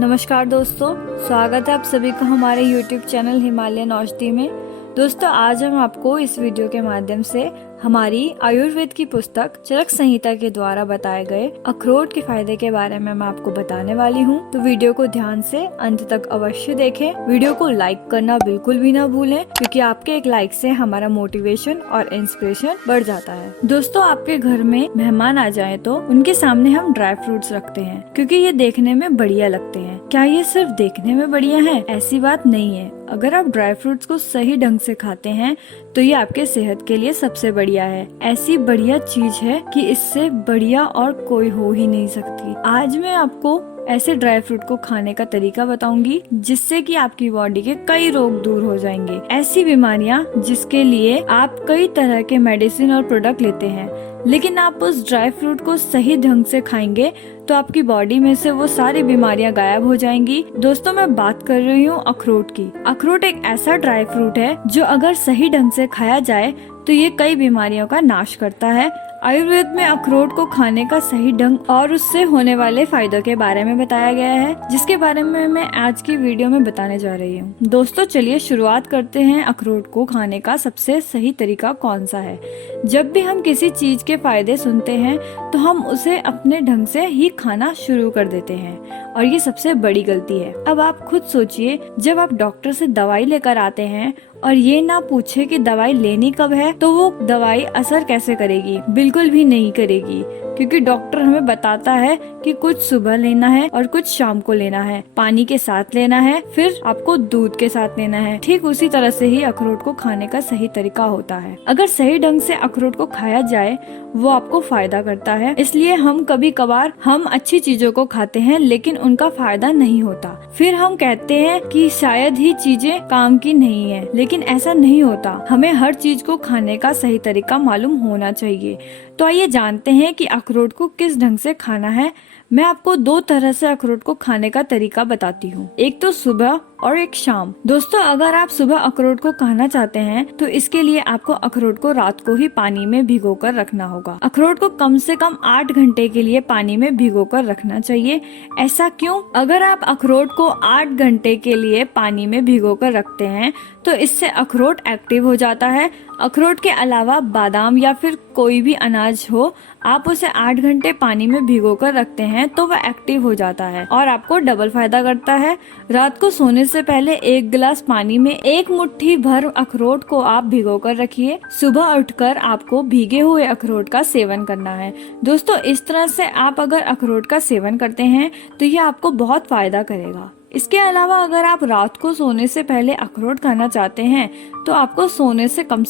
नमस्कार दोस्तों, स्वागत है आप सभी का हमारे YouTube चैनल हिमालयन औषधि में। दोस्तों, आज हम आपको इस वीडियो के माध्यम से हमारी आयुर्वेद की पुस्तक चरक संहिता के द्वारा बताए गए अखरोट के फायदे के बारे में मैं आपको बताने वाली हूँ। तो वीडियो को ध्यान से अंत तक अवश्य देखें। वीडियो को लाइक करना बिल्कुल भी ना भूलें, क्योंकि आपके एक लाइक से हमारा मोटिवेशन और इंस्पिरेशन बढ़ जाता है। दोस्तों, आपके घर में मेहमान आ जाए तो उनके सामने हम ड्राई फ्रूट्स रखते हैं, क्योंकि ये देखने में बढ़िया लगते हैं। क्या ये सिर्फ देखने में बढ़िया है? ऐसी बात नहीं है। अगर आप ड्राई फ्रूट्स को सही ढंग से खाते हैं तो ये आपके सेहत के लिए सबसे बढ़िया है। ऐसी बढ़िया चीज है कि इससे बढ़िया और कोई हो ही नहीं सकती। आज मैं आपको ऐसे ड्राई फ्रूट को खाने का तरीका बताऊंगी जिससे कि आपकी बॉडी के कई रोग दूर हो जाएंगे। ऐसी बीमारियां जिसके लिए आप कई तरह के मेडिसिन और प्रोडक्ट लेते हैं, लेकिन आप उस ड्राई फ्रूट को सही ढंग से खाएंगे तो आपकी बॉडी में से वो सारी बीमारियां गायब हो जाएंगी। दोस्तों, मैं बात कर रही हूँ अखरोट की। अखरोट एक ऐसा ड्राई फ्रूट है जो अगर सही ढंग से खाया जाए तो ये कई बीमारियों का नाश करता है। आयुर्वेद में अखरोट को खाने का सही ढंग और उससे होने वाले फायदों के बारे में बताया गया है, जिसके बारे में मैं आज की वीडियो में बताने जा रही हूँ। दोस्तों, चलिए शुरुआत करते हैं। अखरोट को खाने का सबसे सही तरीका कौन सा है? जब भी हम किसी चीज के फायदे सुनते हैं तो हम उसे अपने ढंग से ही खाना शुरू कर देते हैं, और ये सबसे बड़ी गलती है। अब आप खुद सोचिए, जब आप डॉक्टर से दवाई लेकर आते हैं और ये ना पूछे कि दवाई लेनी कब है, तो वो दवाई असर कैसे करेगी? बिल्कुल भी नहीं करेगी, क्योंकि डॉक्टर हमें बताता है कि कुछ सुबह लेना है और कुछ शाम को लेना है, पानी के साथ लेना है, फिर आपको दूध के साथ लेना है। ठीक उसी तरह से ही अखरोट को खाने का सही तरीका होता है। अगर सही ढंग से अखरोट को खाया जाए वो आपको फायदा करता है। इसलिए हम कभी कभार हम अच्छी चीजों को खाते हैं लेकिन उनका फायदा नहीं होता। फिर हम कहते हैं कि शायद ही चीजें काम की नहीं है, लेकिन ऐसा नहीं होता। हमें हर चीज को खाने का सही तरीका मालूम होना चाहिए। तो आइए जानते हैं कि अखरोट को किस ढंग से खाना है। मैं आपको दो तरह से अखरोट को खाने का तरीका बताती हूँ, एक तो सुबह और एक शाम। दोस्तों, अगर आप सुबह अखरोट को खाना चाहते हैं तो इसके लिए आपको अखरोट को रात को ही पानी में भिगोकर रखना होगा। अखरोट को कम से कम 8 घंटे के लिए पानी में भिगोकर रखना चाहिए। ऐसा क्यों? अगर आप अखरोट को 8 घंटे के लिए पानी में भिगोकर रखते हैं तो इससे अखरोट एक्टिव हो जाता है। अखरोट के अलावा बादाम या फिर कोई भी अनाज हो, आप उसे 8 घंटे पानी में भिगोकर रखते हैं तो वह एक्टिव हो जाता है और आपको डबल फायदा करता है। रात को सोने से पहले 1 गिलास पानी में 1 मुट्ठी भर अखरोट को आप भिगोकर रखिए। सुबह उठकर आपको भीगे हुए अखरोट का सेवन करना है। दोस्तों, इस तरह से आप अगर अखरोट का सेवन करते हैं तो ये आपको बहुत फायदा करेगा। इसके अलावा अगर आप रात को सोने से पहले अखरोट खाना चाहते हैं तो आपको सोने से कम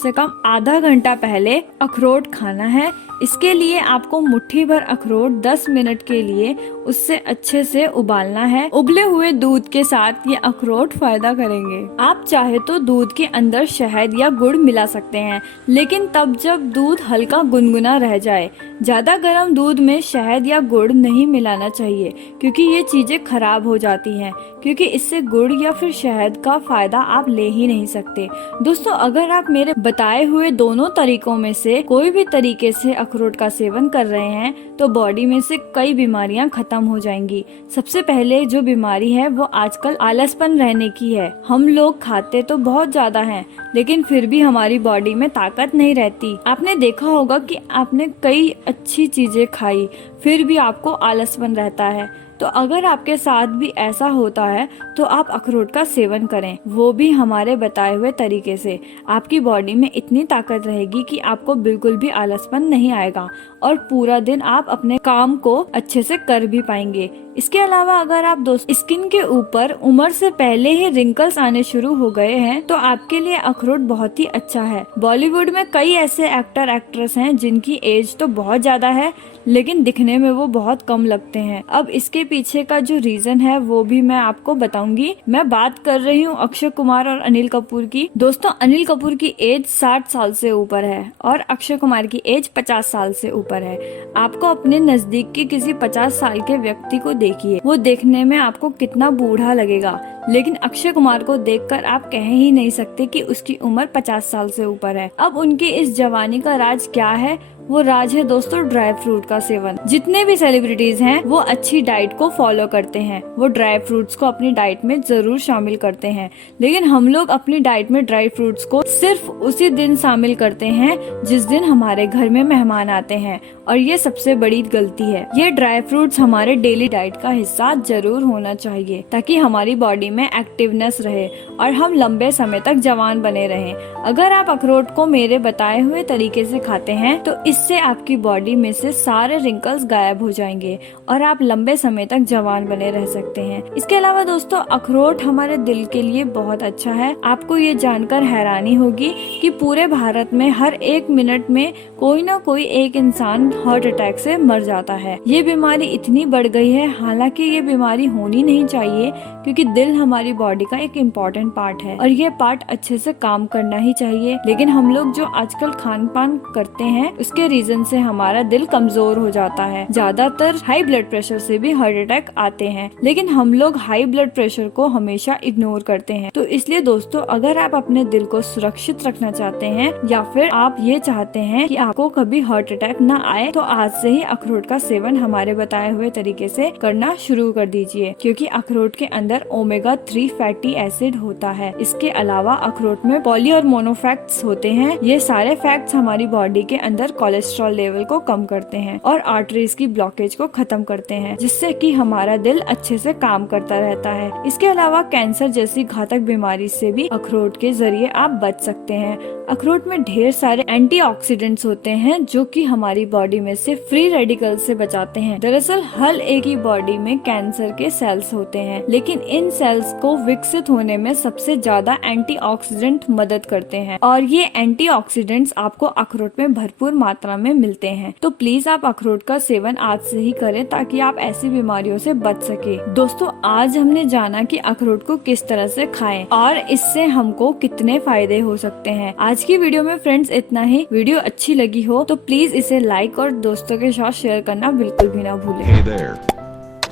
आधा घंटा पहले अखरोट खाना है। इसके लिए आपको मुट्ठी भर अखरोट 10 मिनट के लिए उससे अच्छे से उबालना है। उबले हुए दूध के साथ ये अखरोट फायदा करेंगे। आप चाहे तो दूध के अंदर शहद या गुड़ मिला सकते हैं, लेकिन तब जब दूध हल्का गुनगुना रह जाए। ज्यादा गर्म दूध में शहद या गुड़ नहीं मिलाना चाहिए, क्योंकि ये चीजें खराब हो जाती हैं, क्योंकि इससे गुड़ या फिर शहद का फायदा आप ले ही नहीं सकते। दोस्तों, अगर आप मेरे बताए हुए दोनों तरीकों में से कोई भी तरीके से अखरोट का सेवन कर रहे हैं तो बॉडी में से कई बीमारियां खत्म हो जाएंगी। सबसे पहले जो बीमारी है वो आजकल आलसपन रहने की है। हम लोग खाते तो बहुत ज्यादा हैं, लेकिन फिर भी हमारी बॉडी में ताकत नहीं रहती। आपने देखा होगा कि आपने कई अच्छी चीजें खाई फिर भी आपको आलसपन रहता है। तो अगर आपके साथ भी ऐसा होता है तो आप अखरोट का सेवन करें, वो भी हमारे बताए हुए तरीके से। आपकी बॉडी में इतनी ताकत रहेगी कि आपको बिल्कुल भी आलसपन नहीं आएगा और पूरा दिन आप अपने काम को अच्छे से कर भी पाएंगे। इसके अलावा अगर आप स्किन के ऊपर उम्र से पहले ही रिंकल्स आने शुरू हो गए हैं तो आपके लिए अखरोट बहुत ही अच्छा है। बॉलीवुड में कई ऐसे एक्टर एक्ट्रेस हैं जिनकी एज तो बहुत ज्यादा है, लेकिन दिखने में वो बहुत कम लगते हैं। अब इसके पीछे का जो रीजन है वो भी मैं आपको बताऊंगी। मैं बात कर रही हूँ अक्षय कुमार और अनिल कपूर की। दोस्तों, अनिल कपूर की एज 60 साल से ऊपर है और अक्षय कुमार की एज 50 साल से ऊपर है। आपको अपने नजदीक के किसी 50 साल के व्यक्ति को देखिए, वो देखने में आपको कितना बूढ़ा लगेगा, लेकिन अक्षय कुमार को देखकर आप कह ही नहीं सकते कि उसकी उम्र 50 साल से ऊपर है। अब उनकी इस जवानी का राज क्या है वो राज है दोस्तों ड्राई फ्रूट का सेवन। जितने भी सेलिब्रिटीज हैं वो अच्छी डाइट को फॉलो करते हैं, वो ड्राई फ्रूट्स को अपनी डाइट में जरूर शामिल करते हैं, लेकिन हम लोग अपनी डाइट में ड्राई फ्रूट्स को सिर्फ उसी दिन शामिल करते हैं जिस दिन हमारे घर में मेहमान आते हैं, और ये सबसे बड़ी गलती है। ये ड्राई फ्रूट्स हमारे डेली डाइट का हिस्सा जरूर होना चाहिए ताकि हमारी बॉडी में एक्टिवनेस रहे और हम लंबे समय तक जवान बने रहें। अगर आप अखरोट को मेरे बताए हुए तरीके से खाते हैं तो इससे आपकी बॉडी में से सारे रिंकल्स गायब हो जाएंगे और आप लंबे समय तक जवान बने रह सकते हैं। इसके अलावा दोस्तों अखरोट हमारे दिल के लिए बहुत अच्छा है। आपको ये जानकर हैरानी होगी कि पूरे भारत में हर 1 मिनट में कोई ना कोई एक इंसान हार्ट अटैक से मर जाता है। ये बीमारी इतनी बढ़ गई है, हालांकि ये बीमारी होनी नहीं चाहिए क्योंकि दिल हमारी बॉडी का एक इम्पोर्टेंट पार्ट है और ये पार्ट अच्छे से काम करना ही चाहिए। लेकिन हम लोग जो आजकल खान पान करते हैं उसके रीजन से हमारा दिल कमजोर हो जाता है। ज्यादातर हाई ब्लड प्रेशर से भी हार्ट अटैक आते हैं, लेकिन हम लोग हाई ब्लड प्रेशर को हमेशा इग्नोर करते हैं। तो इसलिए दोस्तों अगर आप अपने दिल को सुरक्षित रखना चाहते हैं या फिर आप ये चाहते हैं कि आपको कभी हार्ट अटैक न आए तो आज से ही अखरोट का सेवन हमारे बताए हुए तरीके से करना शुरू कर दीजिए, क्योंकि अखरोट के अंदर ओमेगा 3 फैटी एसिड होता है। इसके अलावा अखरोट में पॉली और मोनोफैक्ट्स होते हैं। ये सारे फैक्ट्स हमारी बॉडी के अंदर कोलेस्ट्रॉल लेवल को कम करते हैं और आर्टरीज की ब्लॉकेज को खत्म करते हैं, जिससे कि हमारा दिल अच्छे से काम करता रहता है। इसके अलावा कैंसर जैसी घातक बीमारी से भी अखरोट के जरिए आप बच सकते हैं। अखरोट में ढेर सारे एंटीऑक्सीडेंट्स होते हैं जो कि हमारी बॉडी में से फ्री रेडिकल से बचाते हैं। दरअसल हर एक ही बॉडी में कैंसर के सेल्स होते हैं, लेकिन इन सेल्स को विकसित होने में सबसे ज्यादा एंटीऑक्सीडेंट मदद करते हैं और ये एंटीऑक्सीडेंट्स आपको अखरोट में भरपूर मात्रा में मिलते हैं। तो प्लीज आप अखरोट का सेवन आज से ही करें ताकि आप ऐसी बीमारियों से बच सके। दोस्तों आज हमने जाना कि अखरोट को किस तरह से खाएं और इससे हमको कितने फायदे हो सकते हैं। आज की वीडियो में फ्रेंड्स इतना ही। वीडियो अच्छी लगी हो तो प्लीज इसे लाइक और दोस्तों के साथ शेयर करना बिल्कुल भी ना भूलें। Hey there.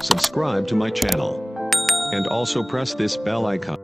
Subscribe to my channel and also press this bell icon.